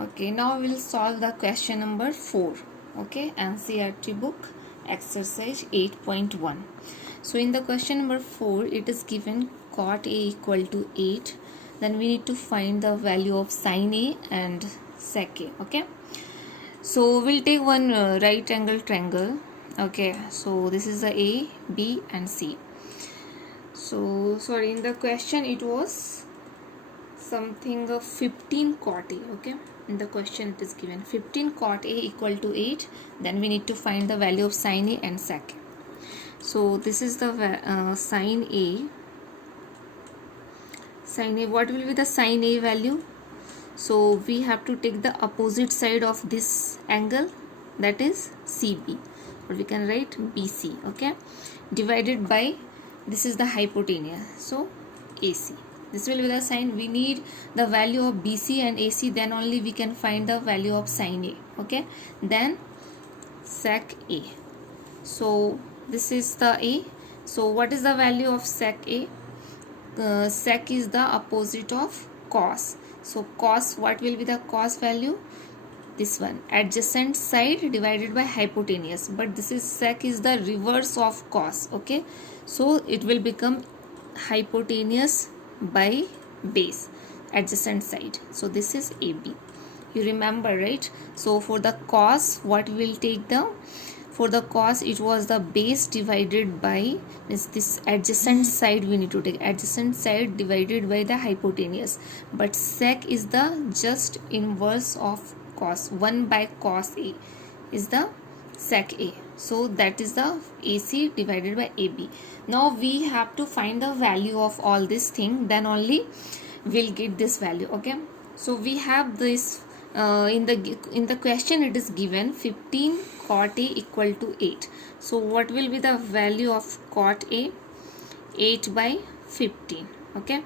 Okay, now we'll solve the question number 4. Okay, NCERT book exercise 8.1. So in the question number 4, it is given cot A equal to 8. Then we need to find the value of sin A and sec A. Okay, so we'll take one right angle triangle. Okay, so this is the A, B and C. So sorry, in the question it was something of 15 cot A. Okay, in the question it is given 15 cot A equal to 8. Then we need to find the value of sin A and sec A. So this is the sin A. Sin A, what will be the sin A value? So we have to take the opposite side of this angle, that is CB, or we can write BC. Okay, divided by, this is the hypotenuse, so AC. This will be the sine. We need the value of BC and AC, then only we can find the value of sin A. Okay, then sec A. So this is the A. So what is the value of sec A? Sec is the opposite of cos. So cos, what will be the cos value? This one, adjacent side divided by hypotenuse, but this is sec is the reverse of cos. Okay, so it will become hypotenuse by base, adjacent side. So this is AB. You remember, right? So for the cos, what will take the, for the cos it was the base divided by this adjacent side, we need to take adjacent side divided by the hypotenuse, but sec is the just inverse of cos. 1 by cos A is the sec A. So that is the AC divided by AB. Now we have to find the value of all this thing, then only we'll get this value. Okay, so we have this in the question it is given 15 cot A equal to 8. So what will be the value of cot A? 8 by 15. Okay,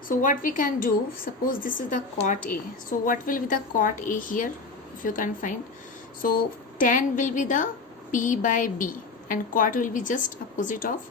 so what we can do, suppose this is the cot A, so what will be the cot A here, if you can find? So tan will be the P by B, and cot will be just opposite of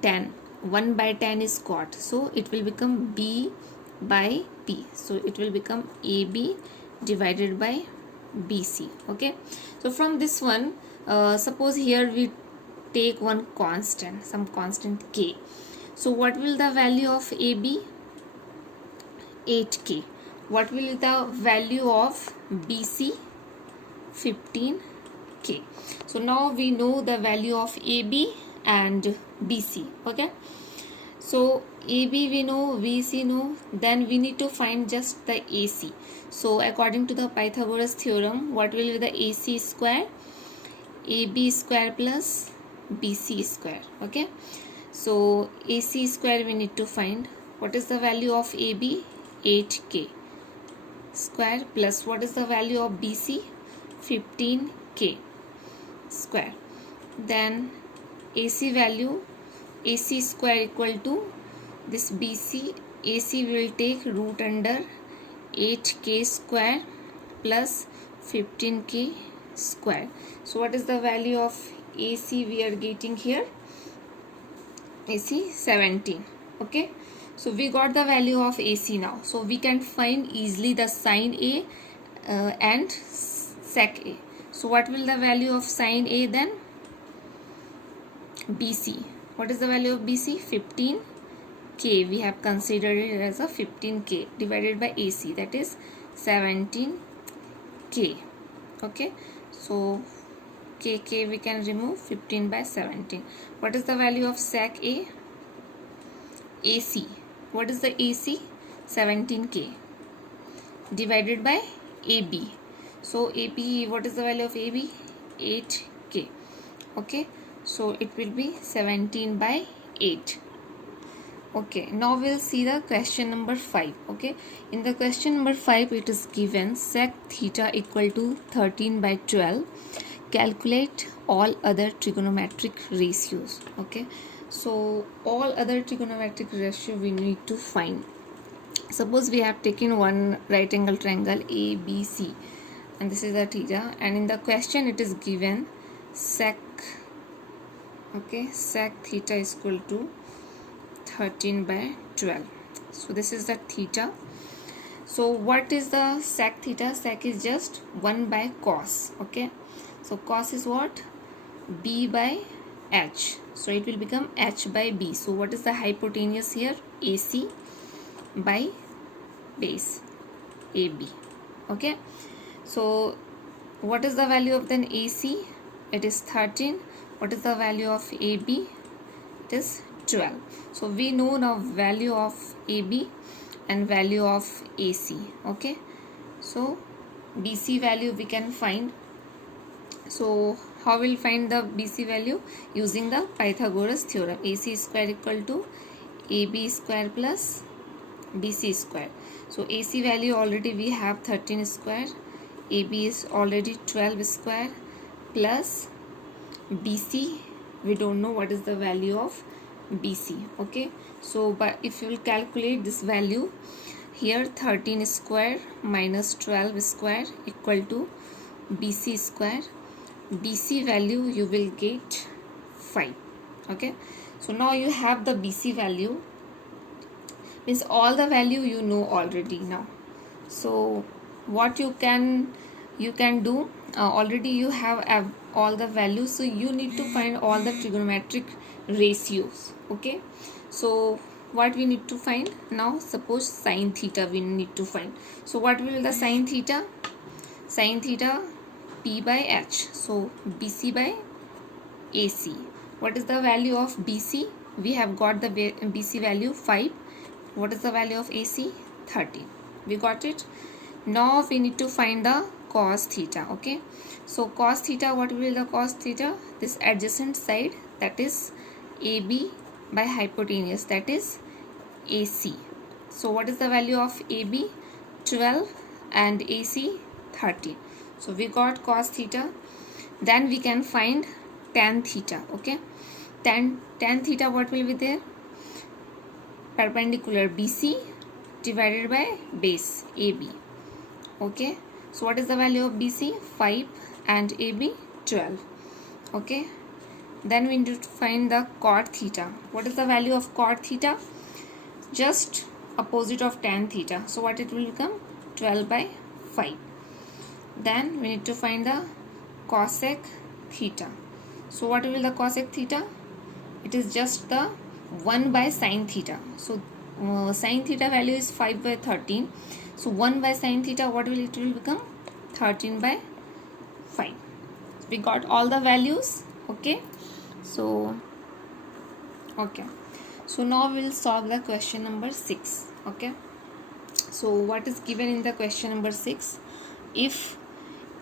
tan. 1 by tan is cot, so it will become B by P, so it will become AB divided by BC. Okay, so from this one, suppose here we take one constant, some constant K. So what will the value of AB? 8K. What will the value of BC? 15K. So now we know the value of AB and BC. Okay, so AB we know, BC know, then we need to find just the AC. So according to the Pythagoras theorem, what will be the AC square? AB square plus BC square. Okay, so AC square we need to find. What is the value of AB? 8K square plus what is the value of BC? 15K square. Then AC value, AC square equal to this BC, AC will take root under 8K square plus 15K square. So what is the value of AC we are getting here? AC 17. Okay, so we got the value of AC now, so we can find easily the sin A and sec A. So what will the value of sin A then? BC. What is the value of BC? 15K. We have considered it as a 15K divided by AC, that is 17K. Okay, so KK we can remove, 15 by 17. What is the value of sec A? AC. What is the AC? 17K divided by AB. So AB, what is the value of AB? 8K. Okay, so it will be 17 by 8. Okay, now we'll see the question number 5. Okay, in the question number 5 it is given sec theta equal to 13 by 12. Calculate all other trigonometric ratios. Okay, so all other trigonometric ratio we need to find. Suppose we have taken one right angle triangle ABC, and this is the theta, and in the question it is given sec, okay, sec theta is equal to 13 by 12. So this is the theta. So what is the sec theta? Sec is just 1 by cos. Okay, so cos is what? B by h. So it will become h by b. So what is the hypotenuse here? AC by base AB. Okay, so what is the value of then AC? It is 13. What is the value of AB? It is 12. So we know now value of AB and value of AC. Okay, so BC value we can find. So how we'll find the BC value? Using the Pythagoras theorem. AC square equal to AB square plus BC square. So AC value already we have 13 square, AB is already 12 square, plus BC we don't know what is the value of BC. Okay, so but if you will calculate this value here, 13 square minus 12 square equal to BC square. BC value you will get 5. Okay, so now you have the BC value, means all the value you know already now. So what you can do, already you have all the values, so you need to find all the trigonometric ratios. Okay, so what we need to find now? Suppose sine theta we need to find. So what will the sine theta? Sine theta P by H. So BC by AC. What is the value of BC? We have got the BC value 5. What is the value of AC? 13. We got it. Now we need to find the cos theta. Okay, so cos theta, what will be the cos theta? This adjacent side, that is AB by hypotenuse, that is AC. So what is the value of AB? 12 and AC 13. So we got cos theta. Then we can find tan theta. Okay, tan theta, what will be there? Perpendicular BC divided by base AB. Okay, so what is the value of BC? 5 and AB 12. Okay, then we need to find the cot theta. What is the value of cot theta? Just opposite of tan theta. So what it will become? 12 by 5. Then we need to find the cosec theta. So what will the cosec theta? It is just the 1 by sin theta. So sin theta value is 5 by 13. So 1 by sin theta, what will it will become? 13 by 5. We got all the values. Okay, so now we will solve the question number 6. Okay, so what is given in the question number 6? If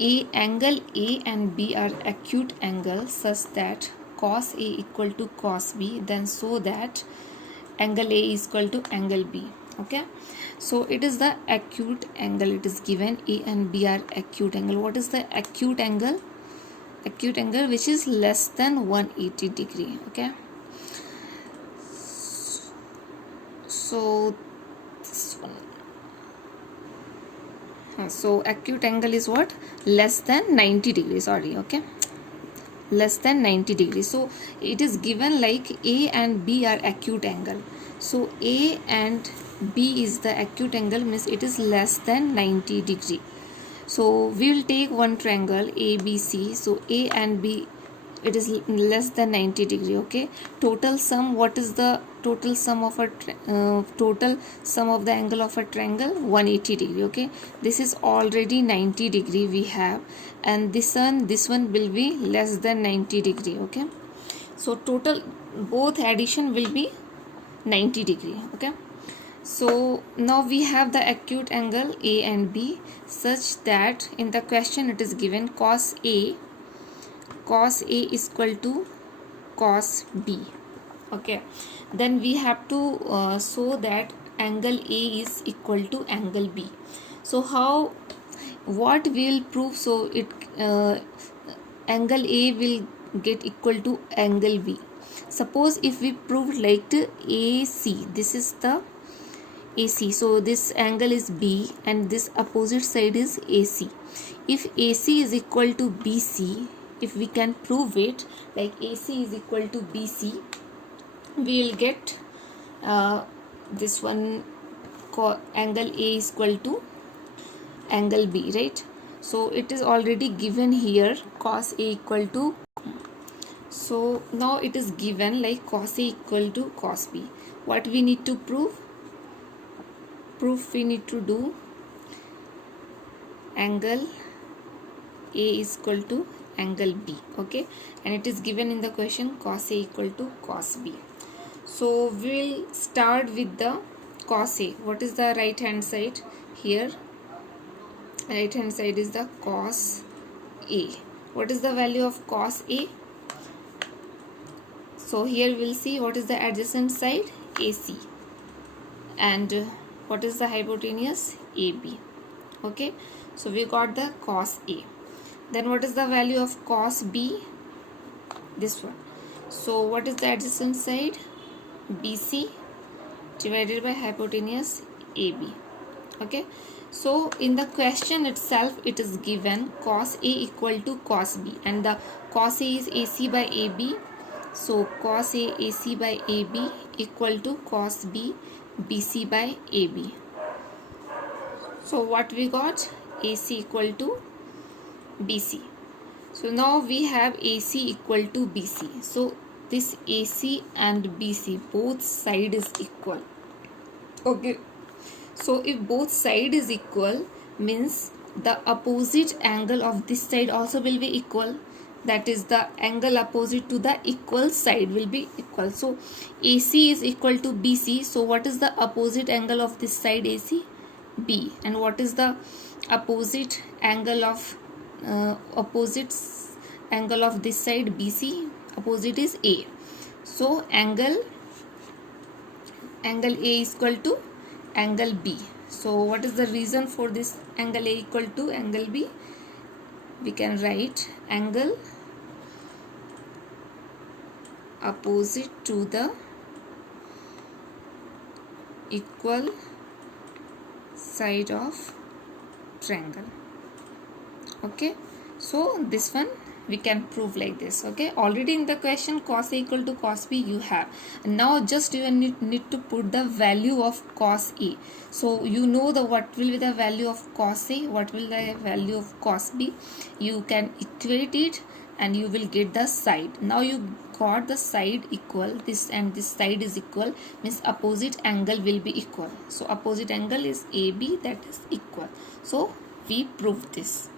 angle A and B are acute angles such that cos A equal to cos B, then so that angle A is equal to angle B. Okay, so it is the acute angle. It is given A and B are acute angle. What is the acute angle? Acute angle which is less than 180 degree. Okay, so this one. So acute angle is what? Less than 90 degrees. Sorry. Okay, less than 90 degrees. So it is given like A and B are acute angle. So A and B is the acute angle, means it is less than 90 degree. So we will take one triangle ABC. So A and B, it is less than 90 degree. Okay, total sum, what is the total sum of a total sum of the angle of a triangle? 180 degree. Okay, this is already 90 degree we have, and this one will be less than 90 degree. Okay, so total both addition will be 90 degree. Okay, so now we have the acute angle A and B such that in the question it is given cos A is equal to cos B. Okay, then we have to show that angle A is equal to angle B. So what we will prove? So it angle A will get equal to angle B. Suppose if we prove like AC, this is the AC, so this angle is B and this opposite side is AC. If AC is equal to BC, if we can prove it like AC is equal to BC, we will get this one angle A is equal to angle B, right? So it is already given here cos A equal to, so now it is given like cos A equal to cos B. What we need to prove? We need to do angle A is equal to angle B, okay, and it is given in the question cos A equal to cos B. So we'll start with the cos A. What is the right hand side? Here right hand side is the cos A. What is the value of cos A? So here we'll see what is the adjacent side, AC, and what is the hypotenuse, AB, okay. So we got the cos A. Then what is the value of cos B? This one. So what is the adjacent side? BC divided by hypotenuse AB, okay. So in the question itself it is given cos A equal to cos B, and the cos A is AC by AB. So cos A AC by AB equal to cos B BC by AB. So what we got? AC equal to BC. So now we have AC equal to BC. So this AC and BC both side is equal, okay. So if both side is equal means the opposite angle of this side also will be equal, that is the angle opposite to the equal side will be equal. So AC is equal to BC. So what is the opposite angle of this side, AC? B. And what is the opposite angle of this side, BC? Opposite is A. So angle A is equal to angle B. So what is the reason for this angle A equal to angle B? We can write angle opposite to the equal side of triangle, okay. So this one we can prove like this, okay. Already in the question cos A equal to cos B you have. Now just you need to put the value of cos A. So you know the what will be the value of cos A, what will the value of cos B. You can equate it and you will get the side. Now you got the side equal, this and this side is equal, means opposite angle will be equal. So opposite angle is AB, that is equal. So we proved this.